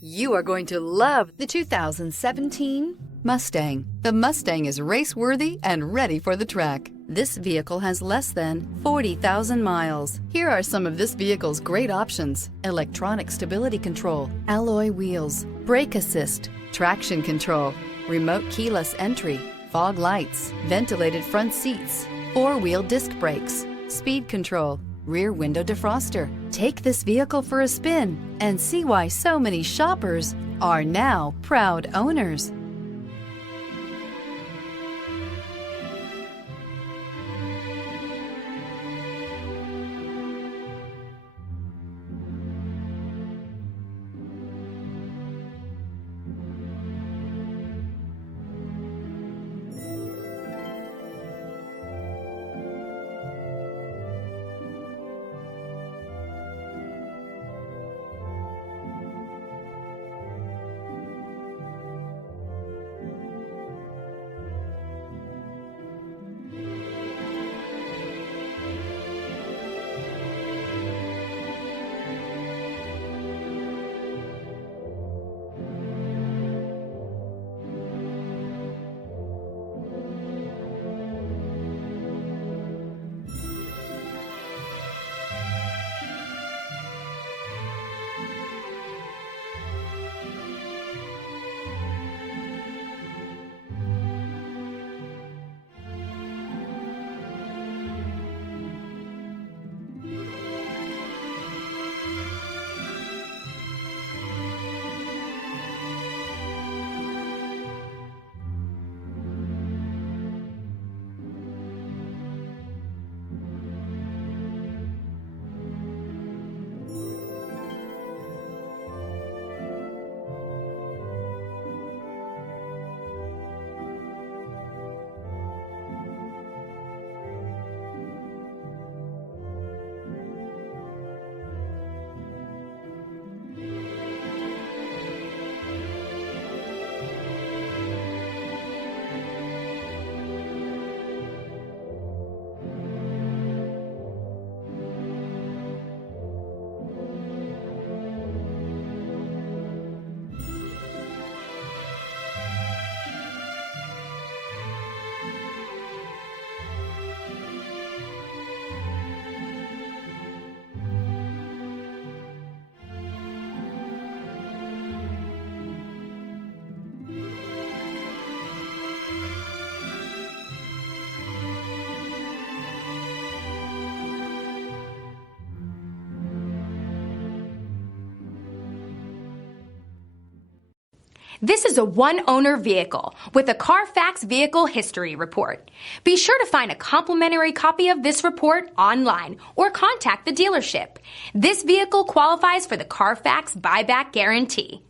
You are going to love the 2017 Mustang. The Mustang is race-worthy and ready for the track. This vehicle has less than 40,000 miles. Here are some of this vehicle's great options: electronic stability control, alloy wheels, brake assist, traction control, remote keyless entry, fog lights, ventilated front seats, four-wheel disc brakes, speed control, rear window defroster. Take this vehicle for a spin and see why so many shoppers are now proud owners. This is a one-owner vehicle with a Carfax Vehicle History Report. Be sure to find a complimentary copy of this report online or contact the dealership. This vehicle qualifies for the Carfax Buyback Guarantee.